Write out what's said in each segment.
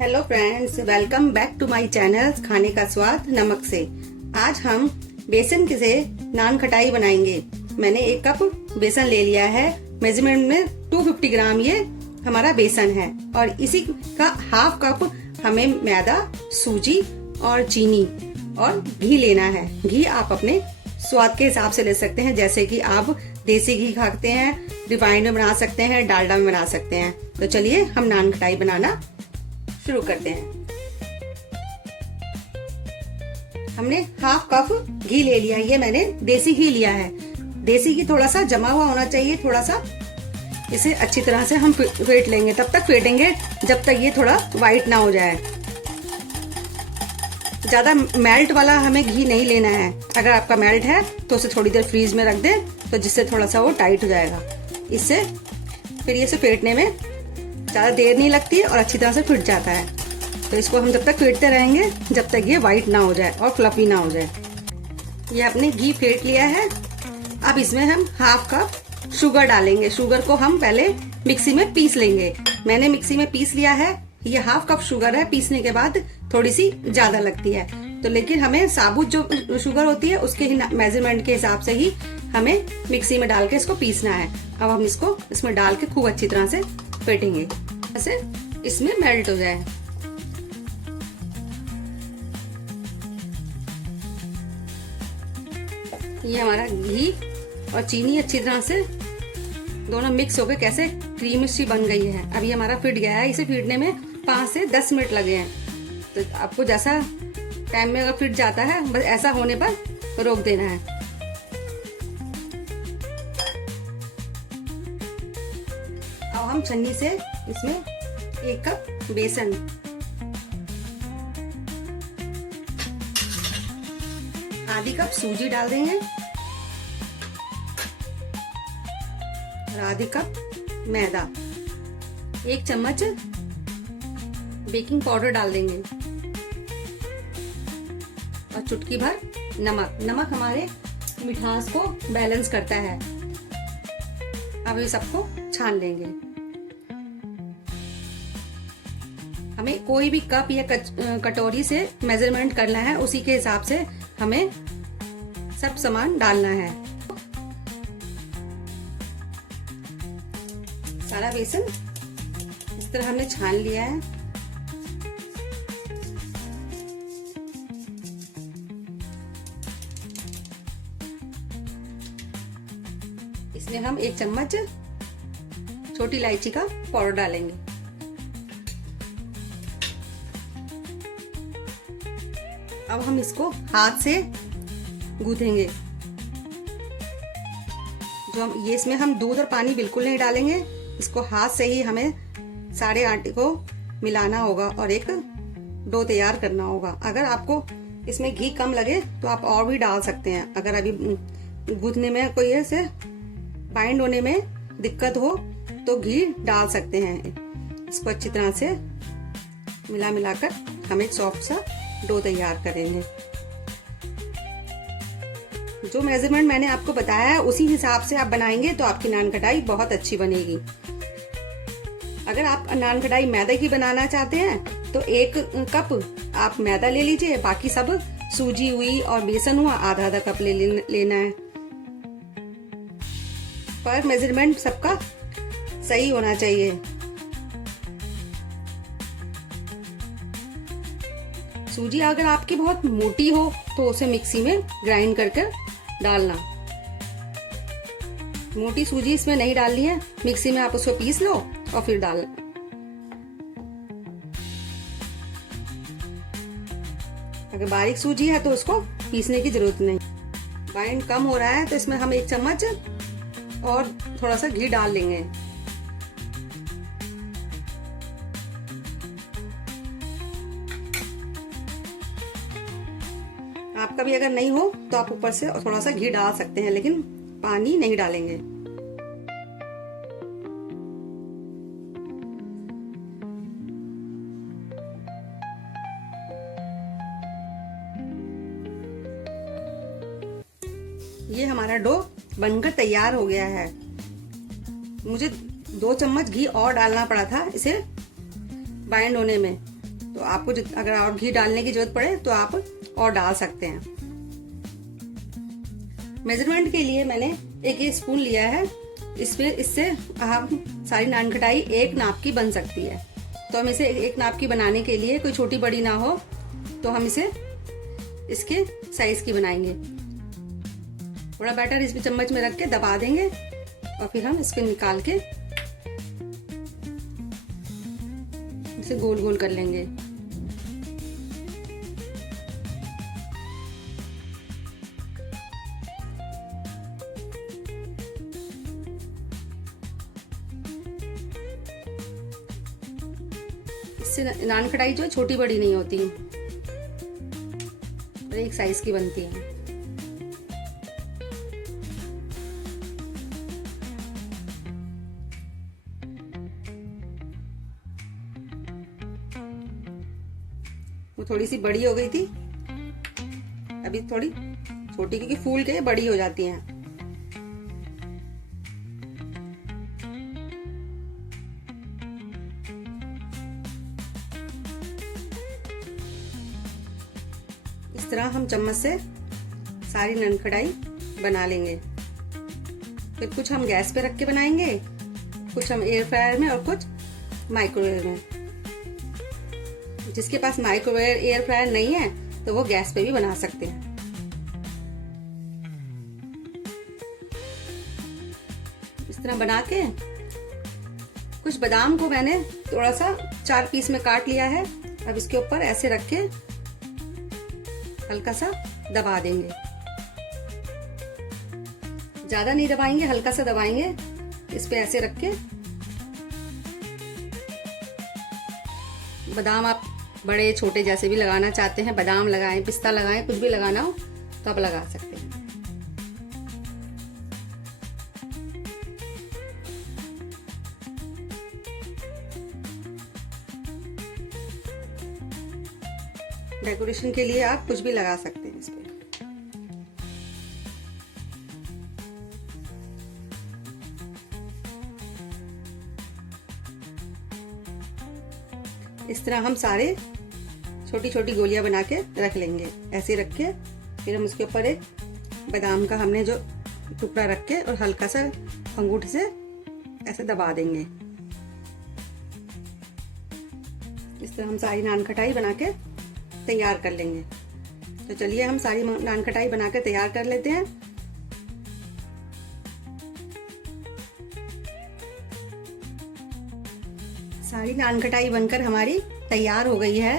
Hello friends, welcome back to my channel खाने का स्वाद नमक से। आज हम बेसन से नान खटाई बनाएंगे। मैंने 1 कप बेसन ले लिया है। मेजरमेंट में 250 ग्राम ये हमारा बेसन है और इसी का हाफ कप हमें मैदा, सूजी और चीनी और घी लेना है। घी आप अपने स्वाद के हिसाब से ले सकते हैं, जैसे कि आप देसी घी खाते हैं, रिफाइंड में बना सकते हैं, डालडा में बना सकते हैं। तो चलिए हम नान खटाई बनाना शुरू करते हैं। हमने हाफ कप घी ले लिया। ये मैंने देसी घी लिया है। देसी घी थोड़ा सा जमा हुआ होना चाहिए। थोड़ा सा इसे अच्छी तरह से हम फेंट लेंगे। तब तक फेंटेंगे जब तक ये थोड़ा वाइट ना हो जाए। ज्यादा मेल्ट वाला हमें घी नहीं लेना है। अगर आपका मेल्ट है तो उसे थोड़ी देर फ्रीज में रख दें, तो जिससे थोड़ा सा वो टाइट हो जाएगा। इससे फिर ये फेंटने में ज्यादा देर नहीं लगती है और अच्छी तरह से फिट जाता है। तो इसको हम जब तक फेंटते रहेंगे जब तक ये वाइट ना हो जाए और फ्लफी ना हो जाए। ये आपने घी फेंट लिया है। अब इसमें हम हाफ कप शुगर डालेंगे। शुगर को हम पहले मिक्सी में पीस लेंगे। मैंने मिक्सी में पीस लिया है। ये हाफ कप शुगर है। पीसने के बाद थोड़ी सी ज्यादा लगती है, तो लेकिन हमें साबुत जो शुगर होती है उसके ही मेजरमेंट के हिसाब से ही हमें मिक्सी में डाल के इसको पीसना है। अब हम इसको इसमें डाल के खूब अच्छी तरह से फेंटेंगे, ऐसे इसमें मेल्ट हो जाए। ये हमारा घी और चीनी अच्छी तरह से दोनों मिक्स होकर कैसे क्रीम सी बन गई है। अब ये हमारा फिट गया है। इसे फीटने में 5 से 10 मिनट लगे हैं। तो आपको जैसा टाइम में अगर फिट जाता है, बस ऐसा होने पर रोक देना है। अब हम छन्नी से इसमें 1 कप बेसन, आधी कप सूजी डाल देंगे और आधी कप मैदा, 1 चम्मच बेकिंग पाउडर डाल देंगे और चुटकी भर नमक। नमक हमारे मिठास को बैलेंस करता है। अब ये सबको छान लेंगे। हमें कोई भी कप या कटोरी से मेजरमेंट करना है, उसी के हिसाब से हमें सब सामान डालना है। सारा बेसन इस तरह हमने छान लिया है। इसमें हम 1 चम्मच छोटी इलायची का पाउडर डालेंगे। अब हम इसको हाथ से गूंथेंगे। इसमें हम दूध और पानी बिल्कुल नहीं डालेंगे। इसको हाथ से ही हमें सारे आटे को मिलाना होगा और एक डो तैयार करना होगा। अगर आपको इसमें घी कम लगे तो आप और भी डाल सकते हैं। अगर अभी गूंथने में कोई ऐसे बाइंड होने में दिक्कत हो तो घी डाल सकते हैं। इसको अच्छी तरह से मिलाकर हम एक सॉफ्ट सा डो तैयार करेंगे। जो मेजरमेंट मैंने आपको बताया है उसी हिसाब से आप बनाएंगे तो आपकी नान खटाई बहुत अच्छी बनेगी। अगर आप नान खटाई मैदे की बनाना चाहते हैं तो 1 कप आप मैदा ले लीजिए। बाकी सब सूजी हुई और बेसन हुआ आधा कप लेना है। पर मेजरमेंट सबका सही होना चाहिए। सूजी अगर आपकी बहुत मोटी हो तो उसे मिक्सी में ग्राइंड करके डालना। मोटी सूजी इसमें नहीं डालनी है। मिक्सी में आप उसको पीस लो और फिर डालना। अगर बारीक सूजी है तो उसको पीसने की जरूरत नहीं। बाइंड कम हो रहा है तो इसमें हम 1 चम्मच और थोड़ा सा घी डाल लेंगे। आपका भी अगर नहीं हो तो आप ऊपर से थोड़ा सा घी डाल सकते हैं, लेकिन पानी नहीं डालेंगे। ये हमारा डो बनकर तैयार हो गया है। मुझे 2 चम्मच घी और डालना पड़ा था इसे बाइंड होने में। तो आपको अगर और घी डालने की जरूरत पड़े तो आप और डाल सकते हैं। मेजरमेंट के लिए मैंने एक स्पून लिया है। इससे आप सारी नान खटाई एक नाप की बन सकती है। तो हम इसे एक नाप की बनाने के लिए, कोई छोटी बड़ी ना हो, तो हम इसे इसके साइज की बनाएंगे। थोड़ा बैटर इसमें चम्मच में रख के दबा देंगे और फिर हम इसको निकाल के इसे गोल गोल कर लेंगे। इससे नान खटाई जो है छोटी बड़ी नहीं होती, एक साइज की बनती है। वो थोड़ी सी बड़ी हो गई थी, अभी थोड़ी छोटी, क्योंकि फूल के बड़ी हो जाती हैं। इस तरह हम चम्मच से सारी नान खटाई बना लेंगे। फिर कुछ हम गैस पे रख के बनाएंगे, कुछ हम एयर फ्रायर में और कुछ माइक्रोवेव में। जिसके पास माइक्रोवेव एयर फ्रायर नहीं है तो वो गैस पे भी बना सकते हैं। इस तरह बना के कुछ बादाम को मैंने थोड़ा सा 4 पीस में काट लिया है। अब इसके ऊपर ऐसे रख के हल्का सा दबा देंगे। ज्यादा नहीं दबाएंगे, हल्का सा दबाएंगे। इस पे ऐसे रख के बादाम आप बड़े छोटे जैसे भी लगाना चाहते हैं, बादाम लगाएं, पिस्ता लगाएं, कुछ भी लगाना हो तो आप लगा सकते हैं। डेकोरेशन के लिए आप कुछ भी लगा सकते हैं इस पे। इस तरह हम सारे छोटी छोटी गोलियां बना के रख लेंगे। ऐसे रख के फिर हम उसके ऊपर एक बादाम का हमने जो टुकड़ा रख के और हल्का सा अंगूठे से ऐसे दबा देंगे। इस तरह हम सारी नान खटाई बना के तैयार कर लेंगे। तो चलिए हम सारी नान खटाई बना के तैयार कर लेते हैं। सारी नान खटाई बनकर हमारी तैयार हो गई है।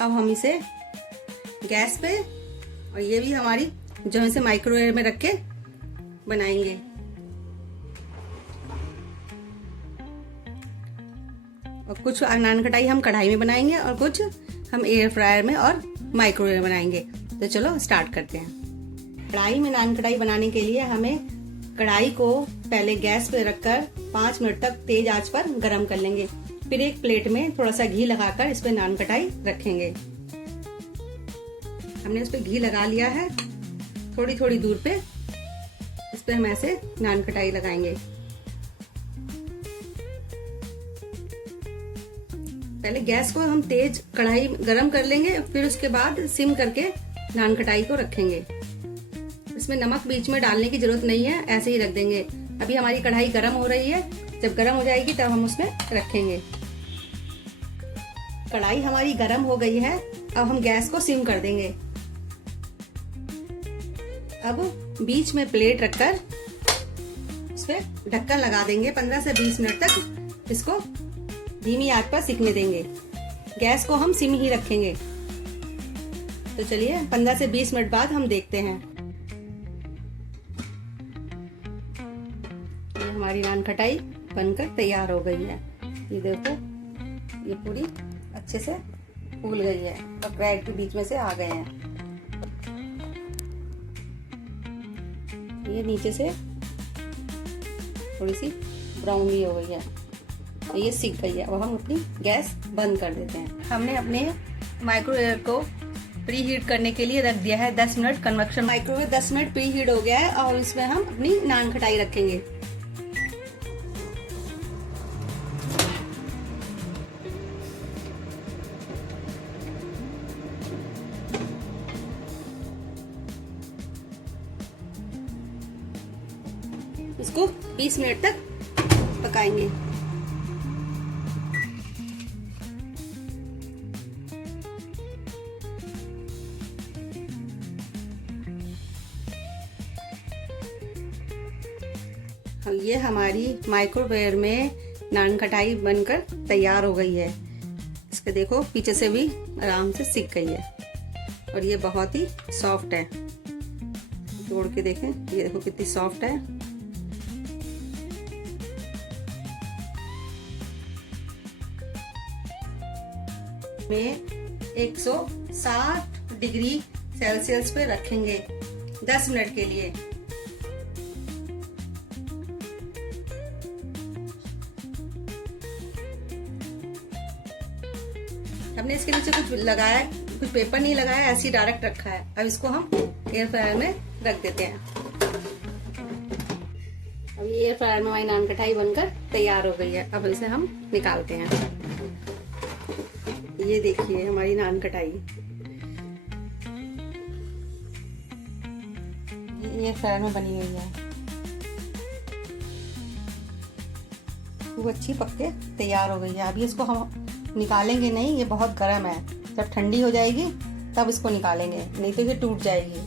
अब हम इसे गैस पे, और ये भी हमारी जो इसे माइक्रोवेव में रख के बनाएंगे। और कुछ नान खटाई हम कढ़ाई में बनाएंगे और कुछ हम एयर फ्रायर में और माइक्रोवेव में बनाएंगे। तो चलो स्टार्ट करते हैं। कढ़ाई में नान कढ़ाई बनाने के लिए हमें कढ़ाई को पहले गैस पे रखकर 5 मिनट तक तेज आंच पर गरम कर लेंगे। फिर एक प्लेट में थोड़ा सा घी लगाकर इस पे नान कढ़ाई रखेंगे। हमने इस पे घी लगा लिया है। थोड़ी थोड़ी दूर पे इस पे हम ऐसे नान कढ़ाई लगाएंगे। पहले गैस को हम तेज कढ़ाई गरम कर लेंगे, फिर उसके बाद सिम करके नान कढ़ाई को रखेंगे। इसमें नमक बीच में डालने की जरूरत नहीं है, ऐसे ही रख देंगे। अभी हमारी कढ़ाई गरम हो रही है, जब गरम हो जाएगी तब हम उसमें रखेंगे। कढ़ाई हमारी गरम हो गई है। अब हम गैस को सिम कर देंगे। अब बीच में प्लेट रखकर इस पे ढक्कन लगा देंगे। 15 से 20 मिनट तक इसको धीमी आंच पर सिकने देंगे। गैस को हम सिम ही रखेंगे। तो चलिए 15 से 20 मिनट बाद हम देखते हैं। ये हमारी नान खटाई बनकर तैयार हो गई है। ये देखो, ये पूरी अच्छे से फूल गई है और ब्रेड के बीच में से आ गए हैं। ये नीचे से थोड़ी सी ब्राउन भी हो गई है, ये सीख गई है। अब हम अपनी गैस बंद कर देते हैं। हमने अपने माइक्रोवेव को प्री हीट करने के लिए रख दिया है 10 minute. Convection microwave 10 minute pre heat हो गया है और इसमें हम अपनी नान खटाई रखेंगे। इसको 20 मिनट तक पकाएंगे। ये हमारी माइक्रोवेव में नान खटाई बनकर तैयार हो गई है। इसके देखो पीछे से भी आराम से सिक गई है और ये बहुत ही सॉफ्ट है। तोड़ के देखें, ये देखो कितनी सॉफ्ट है। में 160 डिग्री सेल्सियस पे रखेंगे 10 मिनट के लिए। हमने इसके नीचे कुछ लगाया, कुछ पेपर नहीं लगाया, ऐसे ही डायरेक्ट रखा है। अब इसको हम एयर फ्रायर में रख देते हैं। अब ये एयर फ्रायर में हमारी नान कटाई बनकर तैयार हो गई है। अब इसे हम निकालते हैं। ये देखिए हमारी नान कटाई एयर फ्रायर में बनी हुई है। खूब अच्छी पक के तैयार हो गई है। अभी इसको हम निकालेंगे नहीं, ये बहुत गर्म है। जब ठंडी हो जाएगी तब इसको निकालेंगे, नहीं तो ये टूट जाएगी।